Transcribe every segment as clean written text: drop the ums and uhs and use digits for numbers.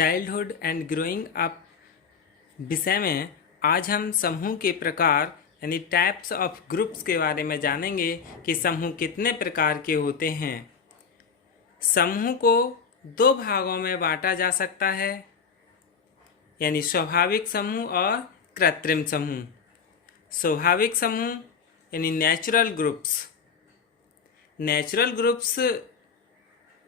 Childhood and growing up विषय में आज हम समूह के प्रकार यानी टाइप्स ऑफ ग्रुप्स के बारे में जानेंगे कि समूह कितने प्रकार के होते हैं। समूह को दो भागों में बांटा जा सकता है, यानी स्वाभाविक समूह और कृत्रिम समूह। स्वाभाविक समूह यानी नेचुरल ग्रुप्स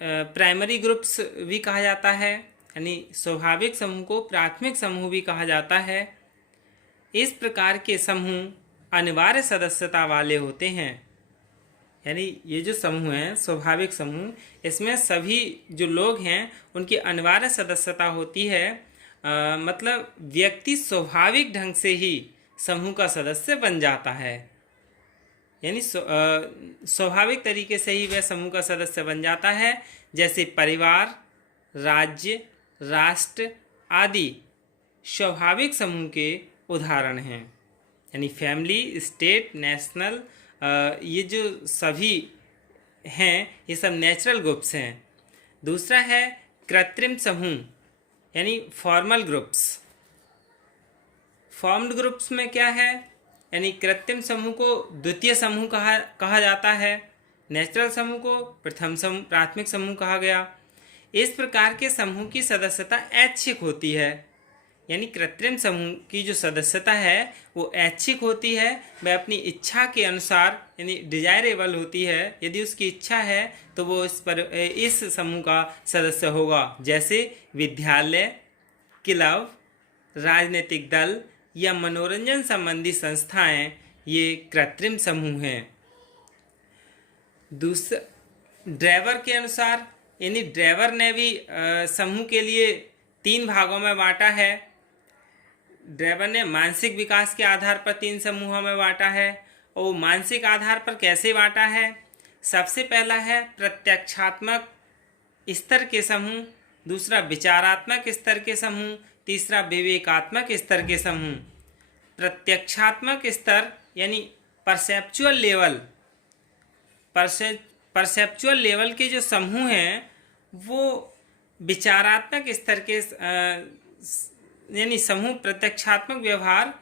प्राइमरी ग्रुप्स भी कहा जाता है, यानी स्वाभाविक समूह को प्राथमिक समूह भी कहा जाता है। इस प्रकार के समूह अनिवार्य सदस्यता वाले होते हैं, यानी ये जो समूह हैं स्वाभाविक समूह, इसमें सभी जो लोग हैं उनकी अनिवार्य सदस्यता होती है। मतलब व्यक्ति स्वाभाविक ढंग से ही समूह का सदस्य बन जाता है, यानी स्वाभाविक तरीके से ही वह समूह का सदस्य बन जाता है। जैसे परिवार, राज्य, राष्ट्र आदि स्वाभाविक समूह के उदाहरण हैं, यानी फैमिली, स्टेट, नेशनल, ये जो सभी हैं ये सब नेचुरल ग्रुप्स हैं। दूसरा है कृत्रिम समूह यानी फॉर्मल ग्रुप्स। फॉर्म्ड ग्रुप्स में क्या है, यानी कृत्रिम समूह को द्वितीय समूह कहा जाता है, नेचुरल समूह को प्रथम समूह प्राथमिक समूह कहा गया। इस प्रकार के समूह की सदस्यता ऐच्छिक होती है, यानी कृत्रिम समूह की जो सदस्यता है वो ऐच्छिक होती है। वह अपनी इच्छा के अनुसार यानी डिजायरेबल होती है। यदि उसकी इच्छा है तो वो इस समूह का सदस्य होगा। जैसे विद्यालय, क्लब, राजनीतिक दल या मनोरंजन संबंधी संस्थाएं ये कृत्रिम समूह हैं। दूसरा ड्राइवर के अनुसार, यानी ड्राइवर ने भी समूह के लिए 3 भागों में बांटा है। ड्राइवर ने मानसिक विकास के आधार पर 3 समूहों में बांटा है। और मानसिक आधार पर कैसे बांटा है? सबसे पहला है प्रत्यक्षात्मक स्तर के समूह, दूसरा विचारात्मक स्तर के समूह, तीसरा विवेकात्मक स्तर के समूह। प्रत्यक्षात्मक स्तर यानी परसेप्चुअल लेवल के जो समूह हैं वो विचारात्मक स्तर के यानी समूह प्रत्यक्षात्मक व्यवहार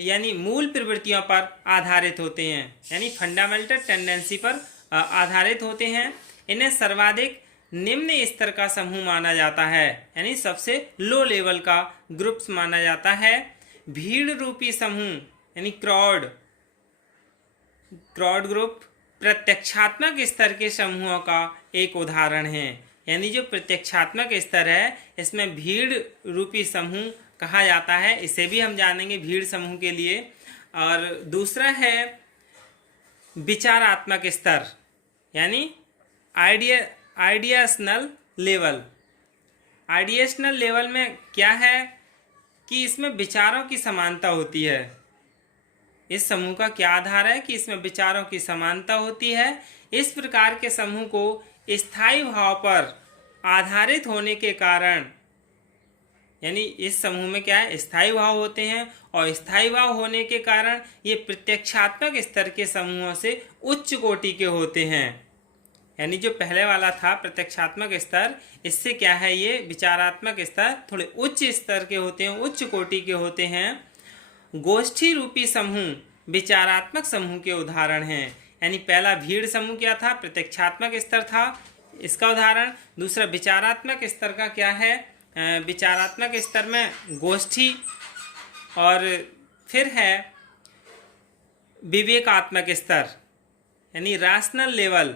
यानी मूल प्रवृत्तियों पर आधारित होते हैं, यानी फंडामेंटल टेंडेंसी पर आधारित होते हैं। इन्हें सर्वाधिक निम्न स्तर का समूह माना जाता है, यानी सबसे लो लेवल का ग्रुप्स माना जाता है। भीड़ रूपी समूह यानी क्राउड ग्रुप प्रत्यक्षात्मक स्तर के समूहों का एक उदाहरण है, यानी जो प्रत्यक्षात्मक स्तर है इसमें भीड़ रूपी समूह कहा जाता है। इसे भी हम जानेंगे भीड़ समूह के लिए। और दूसरा है विचारात्मक स्तर यानी आइडिएशनल लेवल में क्या है कि इसमें विचारों की समानता होती है। इस समूह का क्या आधार है कि इसमें विचारों की समानता होती है। इस प्रकार के समूह को स्थायी भाव पर आधारित होने के कारण, यानी इस समूह में क्या है स्थायी भाव होते हैं, और स्थायी भाव होने के कारण ये प्रत्यक्षात्मक स्तर के समूहों से उच्च कोटि के होते हैं। यानी जो पहले वाला था प्रत्यक्षात्मक स्तर, इससे क्या है ये विचारात्मक स्तर थोड़े उच्च स्तर के होते हैं, उच्च कोटि के होते हैं। गोष्ठी रूपी समूह विचारात्मक समूह के उदाहरण हैं, यानी पहला भीड़ समूह क्या था, प्रत्यक्षात्मक स्तर था, इसका उदाहरण। दूसरा विचारात्मक स्तर का क्या है, विचारात्मक स्तर में गोष्ठी, और फिर है विवेकात्मक स्तर यानी रैशनल लेवल।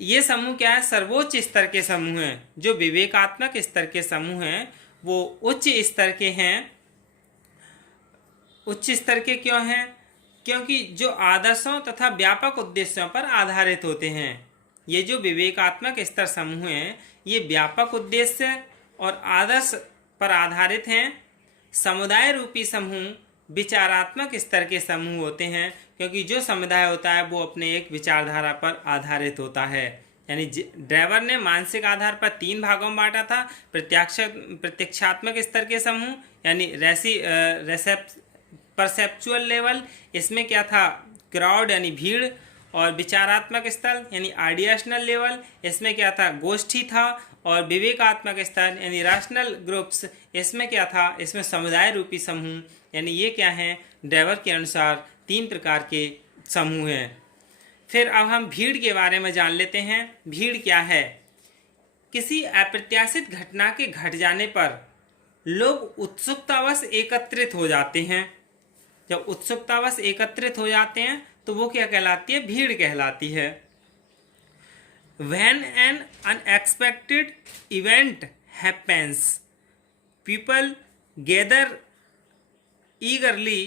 ये समूह क्या है, सर्वोच्च स्तर के समूह हैं। जो विवेकात्मक स्तर के समूह हैं वो उच्च स्तर के हैं। उच्च स्तर के क्यों हैं? क्योंकि जो आदर्शों तथा व्यापक उद्देश्यों पर आधारित होते हैं। ये जो विवेकात्मक स्तर समूह हैं ये व्यापक उद्देश्य और आदर्श पर आधारित हैं। समुदाय रूपी समूह विचारात्मक स्तर के समूह होते हैं, क्योंकि जो समुदाय होता है वो अपने एक विचारधारा पर आधारित होता है। यानी ड्राइवर ने मानसिक आधार पर 3 भागों में बांटा था। प्रत्यक्षात्मक स्तर के समूह यानी परसेप्चुअल लेवल, इसमें क्या था क्राउड यानी भीड़, और विचारात्मक स्तर यानी आइडियाशनल लेवल, इसमें क्या था, गोष्ठी था। और विवेकात्मक स्तर यानी रैशनल ग्रुप्स, इसमें क्या था, इसमें समुदाय रूपी समूह, यानी ये क्या हैं, ड्राइवर के अनुसार 3 प्रकार के समूह हैं। फिर अब हम भीड़ के बारे में जान लेते हैं। भीड़ क्या है? किसी अप्रत्याशित घटना के घट जाने पर लोग उत्सुकतावश एकत्रित हो जाते हैं। जब उत्सुकतावश एकत्रित हो जाते हैं तो वो क्या कहलाती है, भीड़ कहलाती है। When an unexpected event happens, people gather eagerly,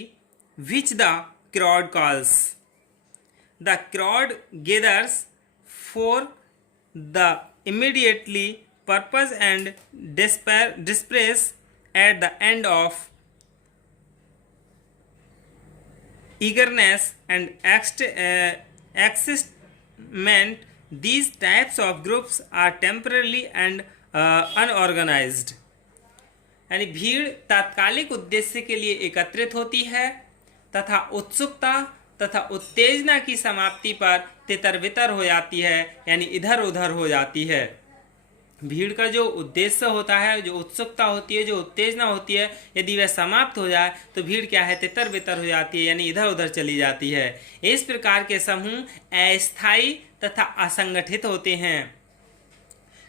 which the crowd calls. The crowd gathers for the immediately purpose and disperse at the end of eagerness and excitement. These types of groups are temporarily and unorganized. यानी भीड़ तात्कालिक उद्देश्य के लिए एकत्रित होती है तथा उत्सुकता तथा उत्तेजना की समाप्ति पर तितर बितर हो जाती है, यानी इधर उधर हो जाती है। भीड़ का जो उद्देश्य होता है, जो उत्सुकता होती है, जो उत्तेजना होती है, यदि वह समाप्त हो जाए तो भीड़ क्या है, तितर बितर हो जाती है, यानी इधर उधर चली जाती है। इस प्रकार के समूह अस्थायी तथा असंगठित होते हैं।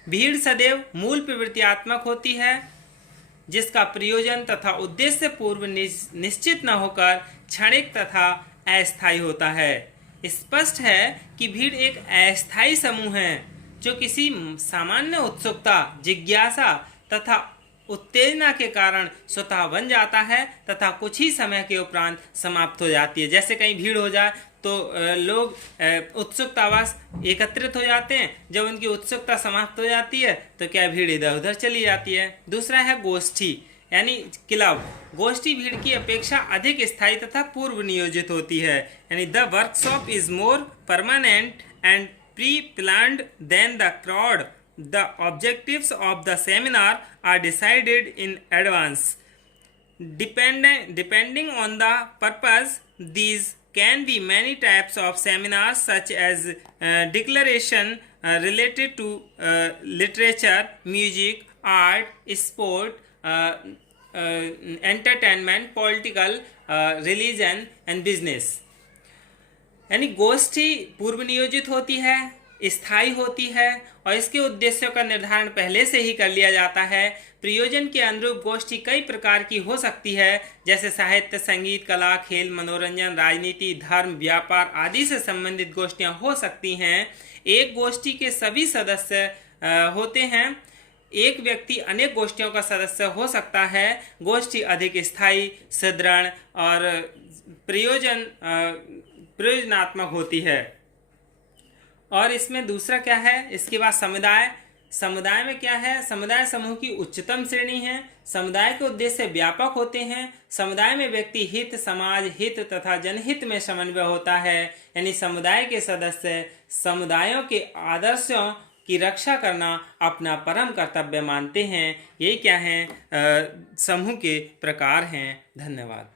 भीड़ सदैव मूल प्रवृत्तियात्मक होती है, जिसका प्रयोजन तथा उद्देश्य पूर्व निश्चित न होकर क्षणिक तथा अस्थायी होता है। स्पष्ट है कि भीड़ एक अस्थायी समूह है जो किसी सामान्य उत्सुकता, जिज्ञासा तथा उत्तेजना के कारण स्वतः बन जाता है तथा कुछ ही समय के उपरांत समाप्त हो जाती है। जैसे कहीं भीड़ हो जाए तो लोग उत्सुकतावश एकत्रित हो जाते हैं, जब उनकी उत्सुकता समाप्त हो जाती है तो क्या भीड़ इधर उधर चली जाती है। दूसरा है गोष्ठी यानी क्लब। गोष्ठी भीड़ की अपेक्षा अधिक स्थायी तथा पूर्व नियोजित होती है, यानी the workshop is more permanent and pre-planned than the crowd. The objectives of the seminar are decided in advance. Depending on the purpose, these can be many types of seminars such as declaration related to literature, music, art, sport, entertainment, political, religion and business. यानी गोष्ठी पूर्व नियोजित होती है, स्थायी होती है और इसके उद्देश्यों का निर्धारण पहले से ही कर लिया जाता है। प्रयोजन के अनुरूप गोष्ठी कई प्रकार की हो सकती है, जैसे साहित्य, संगीत, कला, खेल, मनोरंजन, राजनीति, धर्म, व्यापार आदि से संबंधित गोष्ठियां हो सकती हैं। एक गोष्ठी के सभी सदस्य होते हैं। एक व्यक्ति अनेक गोष्ठियों का सदस्य हो सकता है। गोष्ठी अधिक स्थायी, सुदृढ़ और प्रयोजनात्मक होती है। और इसमें दूसरा क्या है, इसके बाद समुदाय। समुदाय में क्या है, समुदाय समूह की उच्चतम श्रेणी है। समुदाय के उद्देश्य व्यापक होते हैं। समुदाय में व्यक्ति हित, समाज हित तथा जनहित में समन्वय होता है, यानी समुदाय के सदस्य समुदायों के आदर्शों की रक्षा करना अपना परम कर्तव्य मानते हैं। यही क्या हैं, समूह के प्रकार हैं। धन्यवाद।